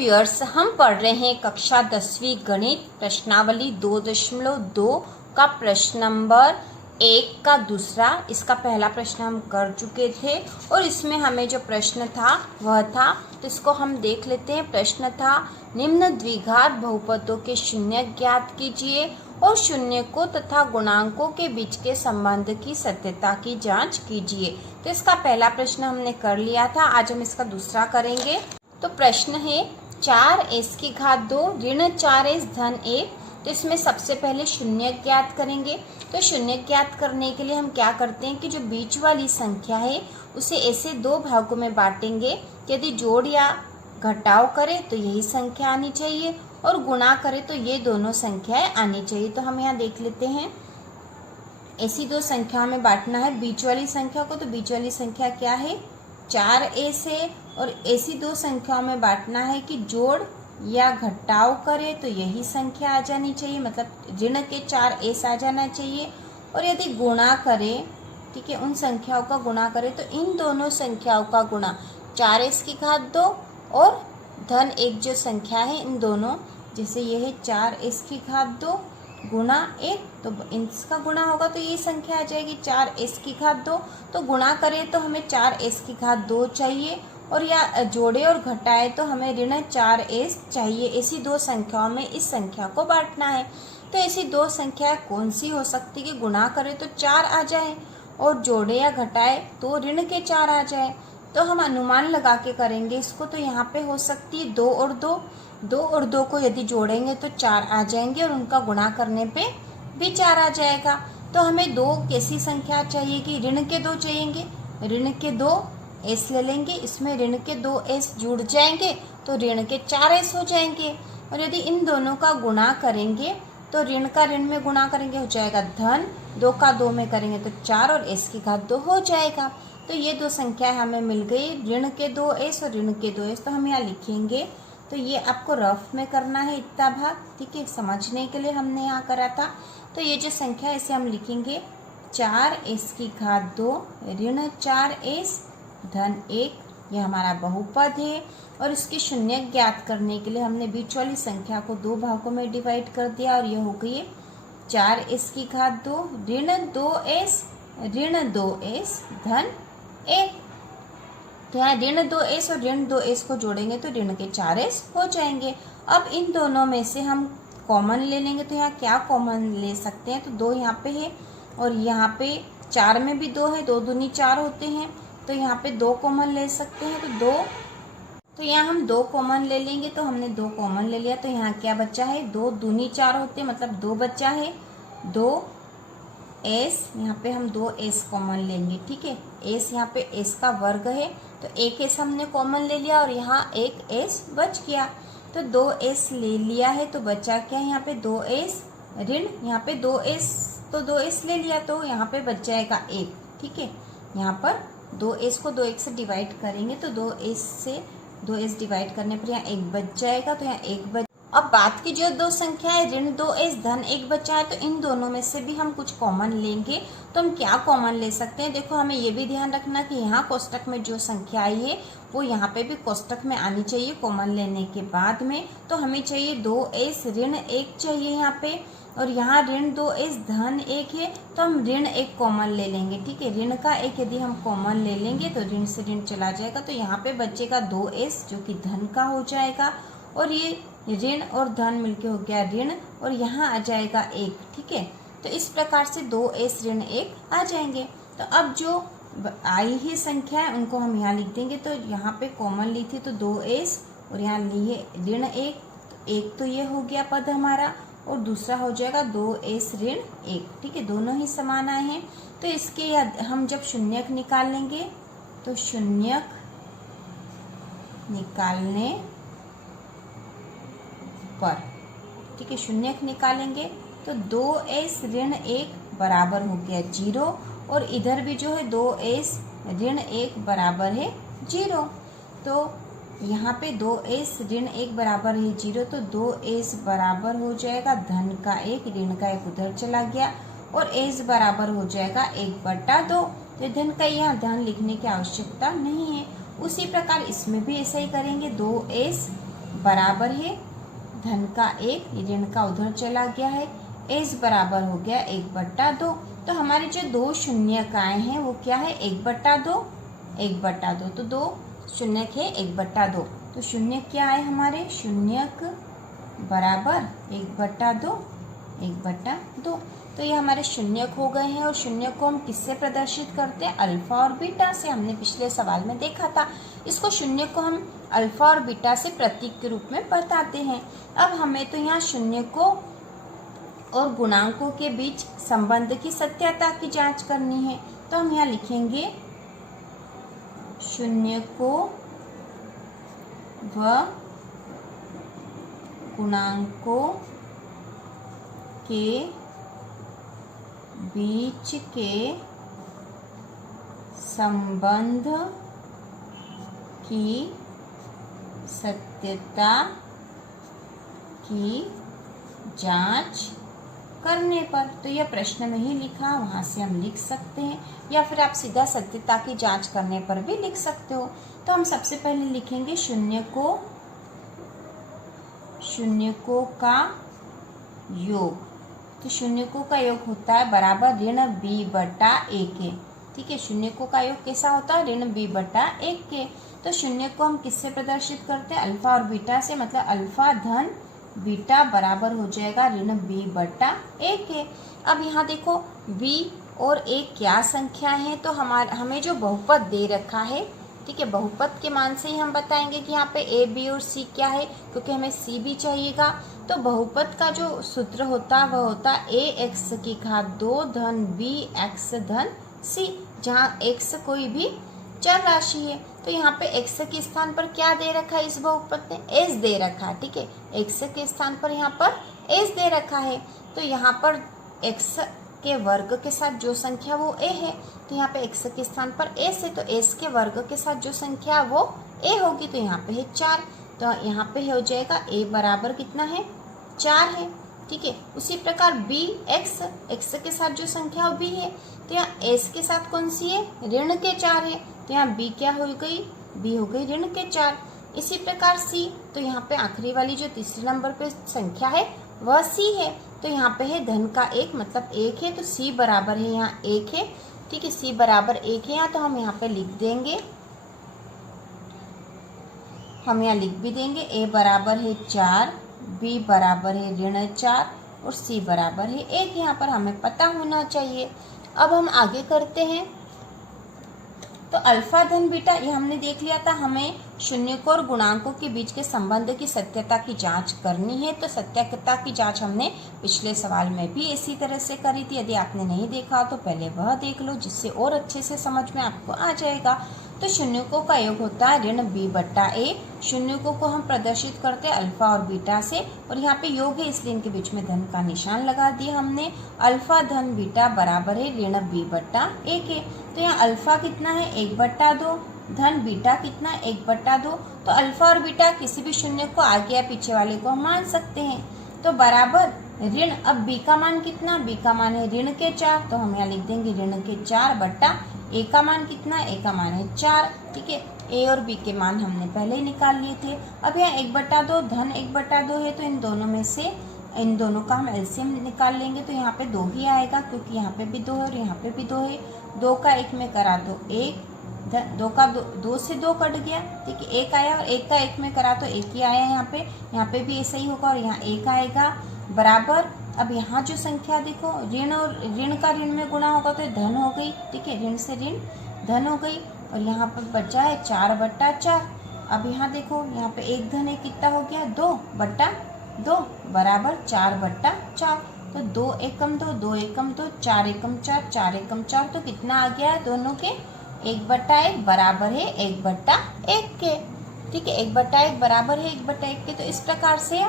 Viewers, हम पढ़ रहे हैं कक्षा 10वीं गणित प्रश्नावली 2.2 का प्रश्न नंबर 1 का दूसरा। इसका पहला प्रश्न हम कर चुके थे और इसमें हमें जो प्रश्न था वह था, तो इसको हम देख लेते हैं। प्रश्न था निम्न द्विघात बहुपदों के शून्य ज्ञात कीजिए और शून्य को तथा गुणांकों के बीच के संबंध की सत्यता की जांच कीजिए। तो इसका पहला प्रश्न हमने कर लिया था, आज हम इसका दूसरा करेंगे। तो प्रश्न है 4s की घात 2 ऋण 4s धन 1। तो इसमें सबसे पहले शून्य ज्ञात करेंगे। तो शून्य ज्ञात करने के लिए हम क्या करते हैं कि जो बीच वाली संख्या है उसे ऐसे दो भागों में बांटेंगे। यदि जोड़ या घटाव करे तो यही संख्या आनी चाहिए और गुणा करे तो ये दोनों संख्याएं आनी चाहिए। तो हम यहाँ देख लेते हैं, ऐसी दो संख्याओं में बांटना है बीच वाली संख्या को। तो बीच वाली संख्या क्या है, 4s है। और ऐसी दो संख्याओं में बांटना है कि जोड़ या घटाव करे तो यही संख्या आ जानी चाहिए, मतलब ऋण के 4s आ जाना चाहिए। और यदि गुणा करे, ठीक है, उन संख्याओं का गुणा करे तो इन दोनों संख्याओं का गुणा 4s की घात 2 और धन 1 जो संख्या है, इन दोनों, जैसे ये है 4s की घात 2 गुणा 1, तो इसका गुणा होगा तो ये संख्या आ जाएगी 4s की घात 2। तो गुणा करें तो हमें 4s की घात 2 चाहिए और या जोड़े और घटाए तो हमें ऋण 4s चाहिए। ऐसी दो संख्याओं में इस संख्या को बांटना है। तो ऐसी दो संख्या कौन सी हो सकती है कि गुणा करें तो 4 आ जाए और जोड़े या घटाए तो ऋण के 4 आ जाए। तो हम अनुमान लगा के करेंगे इसको। तो यहाँ पे हो सकती है 2 और 2, 2 और 2 को यदि जोड़ेंगे तो 4 आ जाएंगे और उनका गुणा करने पे भी 4 आ जाएगा। तो हमें दो कैसी संख्या चाहिए कि ऋण के 2 चाहिए। ऋण के 2s ले लेंगे, इसमें ऋण के 2s जुड़ जाएंगे तो ऋण के 4s हो जाएंगे। और यदि इन दोनों का गुणा करेंगे तो ऋण का ऋण में गुणा करेंगे हो जाएगा धन, 2 का 2 में करेंगे तो 4 और s की घात 2 हो जाएगा। तो ये दो संख्याएं हमें मिल गई, ऋण के 2s और ऋण के 2s। तो हम यहाँ लिखेंगे, तो ये आपको रफ में करना है इतना भाग, ठीक है, समझने के लिए हमने यहाँ करा था। तो ये जो संख्या है इसे हम लिखेंगे 4s की घात 2 ऋण 4s धन 1, यह हमारा बहुपद है। और इसके शून्य ज्ञात करने के लिए हमने बीच वाली संख्या को दो भागों में डिवाइड कर दिया और यह हो गई 4s की घात 2 ऋण 2s धन 1। तो यहाँ ऋण 2s और ऋण 2s को जोड़ेंगे तो ऋण के 4s हो जाएंगे। अब इन दोनों में से हम कॉमन ले लेंगे। तो यहाँ क्या कॉमन ले सकते हैं, तो 2 यहाँ पे है और यहाँ पे 4 में भी 2 है, 2 दूनी 4 होते हैं। तो यहाँ पे 2 कॉमन ले सकते हैं, तो यहाँ हम 2 कॉमन ले लेंगे। तो हमने 2 कॉमन ले लिया, तो यहाँ क्या बचा है, 2 दूनी 4 होते हैं, मतलब 2 बचा है, 2s, यहाँ पे हम 2s कॉमन लेंगे, ठीक है। s यहाँ पे s का वर्ग है तो एक s हमने कॉमन ले लिया और यहाँ एक s बच गया। तो 2s ले लिया है तो बचा क्या है, यहाँ पे 2s ऋण, यहाँ पे 2s, तो 2s ले लिया तो यहाँ पे बच जाएगा 1, ठीक है। यहाँ पर 2s को 2 1 से डिवाइड करेंगे तो 2s से 2s डिवाइड करने पर यहाँ 1 बच जाएगा, तो यहाँ 1 बच। अब बात की जो दो संख्या है ऋण 2s धन 1 बचा है, तो इन दोनों में से भी हम कुछ कॉमन लेंगे। तो हम क्या कॉमन ले सकते हैं, देखो हमें ये भी ध्यान रखना कि यहाँ कोष्टक में जो संख्या आई है वो यहाँ पे भी कोष्टक में आनी चाहिए कॉमन लेने के बाद में। तो हमें चाहिए 2s ऋण 1 चाहिए यहाँ पे, और यहाँ ऋण 2s धन 1 है तो हम ऋण 1 कॉमन ले लेंगे, ठीक है। ऋण का 1 यदि हम कॉमन ले लेंगे तो ऋण से ऋण चला जाएगा, तो यहाँ पे बचेगा 2s जो कि धन का हो जाएगा और ये ऋण और धन मिलके हो गया ऋण और यहाँ आ जाएगा 1, ठीक है। तो इस प्रकार से 2s ऋण 1 आ जाएंगे। तो अब जो आई है संख्या है उनको हम यहाँ लिख देंगे। तो यहाँ पे कॉमन ली थी तो 2s और यहाँ लिए ऋण 1 तो ये हो गया पद हमारा और दूसरा हो जाएगा 2s ऋण 1, ठीक है, दोनों ही समान आए हैं। तो इसके हम जब शून्यक निकाल लेंगे तो शून्यक निकालने पर, ठीक है, शून्यक निकालेंगे तो 2s ऋण 1 बराबर हो गया 0 और इधर भी जो है 2s ऋण 1 बराबर है 0। तो यहाँ पे 2s ऋण 1 बराबर है 0, तो 2s बराबर हो जाएगा धन का 1, ऋण का 1 उधर चला गया और s बराबर हो जाएगा 1/2। तो धन का यहाँ धन लिखने की आवश्यकता नहीं है। उसी प्रकार इसमें भी ऐसा ही करेंगे, 2s बराबर है धन का 1, ऋण का उधर चला गया है, s बराबर हो गया 1/2। तो हमारे जो दो शून्यक आए हैं वो क्या है 1/2, 1/2। तो दो शून्यक है 1/2। तो शून्यक क्या आए हमारे, शून्यक बराबर 1/2, 1/2। तो ये हमारे शून्यक हो गए हैं। और शून्यक को हम किससे प्रदर्शित करते हैं, अल्फा और बीटा से। हमने पिछले सवाल में देखा था। इसको शून्यक को हम अल्फा और बीटा से प्रतीक के रूप में बताते हैं। अब हमें तो यहाँ शून्यकों और गुणांकों के बीच संबंध की सत्यता की जांच करनी है। तो हम यहाँ लिखेंगे शून्यकों व गुणांकों के बीच के संबंध की सत्यता की जांच करने पर। तो यह प्रश्न में ही लिखा, वहाँ से हम लिख सकते हैं, या फिर आप सीधा सत्यता की जांच करने पर भी लिख सकते हो। तो हम सबसे पहले लिखेंगे शून्यकों का योग। तो शून्यकों का योग होता है बराबर ऋण b/1 के। ठीक है, शून्यकों का योग कैसा होता है, ऋण b/1 के। तो शून्यक को हम किससे प्रदर्शित करते हैं, अल्फा और बीटा से। मतलब अल्फा धन बीटा बराबर हो जाएगा ऋण b/1 के। अब यहाँ देखो b और a क्या संख्या है, तो हमें जो बहुपद दे रखा है, ठीक है, बहुपद के मान से ही हम बताएंगे कि यहाँ पे a, b और c क्या है, क्योंकि हमें c भी चाहिएगा। तो बहुपद का जो सूत्र होता है वह होता है ax की घात 2 धन bx धन c, जहाँ x कोई भी चर राशि है। तो यहाँ पे x के स्थान पर क्या दे रखा है, इस बहुपद ने s दे रखा है। ठीक है, x के स्थान पर यहाँ पर s दे रखा है। तो यहाँ पर x के वर्ग के साथ जो संख्या वो a है, तो यहाँ पे x के स्थान पर s है, तो s के वर्ग के साथ जो संख्या वो a होगी। तो यहाँ पे है 4। तो यहाँ पे हो जाएगा a बराबर कितना है, 4 है। ठीक है, उसी प्रकार x के साथ जो संख्या वो b है, तो यहाँ s के साथ कौन सी है, ऋण के 4 है। तो यहाँ b क्या हो गई, b हो गई ऋण के 4। इसी प्रकार c, तो यहाँ पे आखिरी वाली जो तीसरे नंबर पे संख्या है वह c है। तो यहाँ पे है धन का 1, मतलब 1 है, तो c बराबर है यहाँ 1 है। ठीक है, c बराबर 1 है यहाँ, तो हम यहाँ पे लिख देंगे, हम यहाँ लिख भी देंगे a बराबर है 4, b बराबर है ऋण 4 और c बराबर है 1। यहाँ पर हमें पता होना चाहिए। अब हम आगे करते हैं। तो अल्फा धन बीटा ये हमने देख लिया था। हमें शून्यकों और गुणांकों के बीच के संबंध की सत्यता की जांच करनी है। तो सत्यता की जांच हमने पिछले सवाल में भी इसी तरह से करी थी। यदि आपने नहीं देखा तो पहले वह देख लो, जिससे और अच्छे से समझ में आपको आ जाएगा। तो शून्यकों का योग होता है ऋण b/a। शून्यकों को हम प्रदर्शित करते हैं अल्फा और बीटा से, और यहाँ पे योग है इसलिए इनके बीच में धन का निशान लगा दिया हमने। अल्फा धन बीटा बराबर है ऋण b/a के। तो यहाँ अल्फा कितना है 1/2, धन बीटा कितना है 1/2। तो अल्फा और बीटा किसी भी शून्य को आगे या पीछे वाले को हम मान सकते हैं। तो बराबर ऋण, अब b का मान कितना, b का मान है ऋण के 4, तो हम यहाँ लिख देंगे ऋण के 4 a का मान कितना, a का मान है 4। ठीक है, a और b के मान हमने पहले ही निकाल लिए थे। अब यहाँ 1/2 धन 1/2 है, तो इन दोनों में से इन दोनों का हम एलसीएम निकाल लेंगे। तो यहाँ पे 2 ही आएगा, क्योंकि यहाँ पे भी 2 है और यहाँ पे भी 2 है। 2 का 1 में करा दो 1, 2 का 2 से 2 कट गया। ठीक है, 1 आया, और 1 का 1 में करा तो 1 ही आया। यहाँ पे भी ऐसा ही होगा, और यहाँ 1 आएगा बराबर। अब यहाँ जो संख्या देखो, ऋण और ऋण का ऋण में गुणा होगा तो धन हो गई। ठीक है, ऋण से ऋण धन हो गई, और यहाँ पर बचा है 4/4। अब यहाँ देखो, यहाँ पे एक धन है, कितना हो गया 2/2 बराबर 4/4। तो 2 एकम 2, 2 एकम 2, 4 एकम 4, 4 एकम 4। तो कितना आ गया है दोनों के 1/1 बराबर है 1/1 के। ठीक है, 1/1 बराबर है 1/1 के। तो इस प्रकार से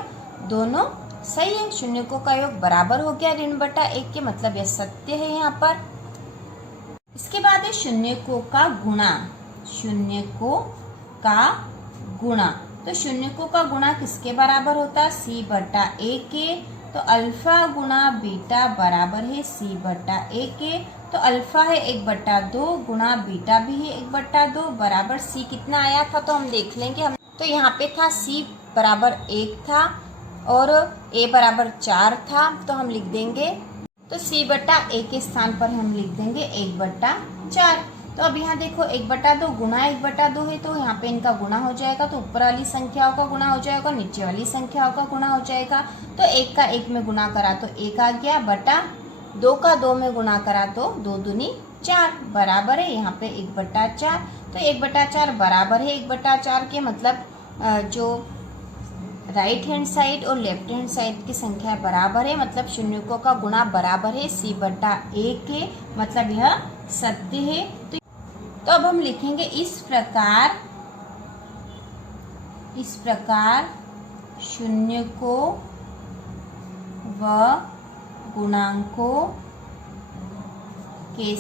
दोनों सही है। शून्यकों का योग बराबर हो गया ऋण बटा 1 के, मतलब यह सत्य है यहाँ पर। इसके बाद है शून्यकों का गुणा। शून्यकों का गुणा, तो शून्यकों का गुणा किसके बराबर होता है, c/a के। तो अल्फा गुणा बीटा बराबर है c/a के। तो अल्फा है 1/2 गुणा बीटा भी है 1/2 बराबर c कितना आया था, तो हम देख लेंगे। हम तो यहाँ पे था c बराबर 1 था और a बराबर 4 था, तो हम लिख देंगे, तो c बटा a के स्थान पर हम लिख देंगे 1/4। तो अब यहाँ देखो 1/2 गुणा 1/2 है, तो यहाँ पे इनका गुणा हो जाएगा, तो ऊपर वाली संख्याओं का गुणा हो जाएगा, नीचे वाली संख्याओं का गुणा हो जाएगा। तो 1 का 1 में गुणा करा तो 1 आ गया, बटा 2 का 2 में गुणा करा तो 2 दूनी 4 बराबर है यहाँ पे 1/4। तो 1/4 बराबर है 1/4 के, मतलब जो राइट हैंड साइड और लेफ्ट हैंड साइड की संख्या बराबर है, मतलब शून्यों का गुणा बराबर है c बटा a के, मतलब यह सत्य है। तो अब हम लिखेंगे इस प्रकार शून्य को व गुणांकों के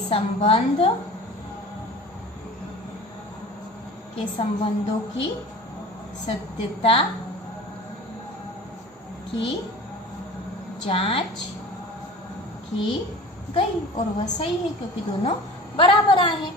संबंधों की सत्यता की जांच की गई, और वह सही है क्योंकि दोनों बराबर आए हैं।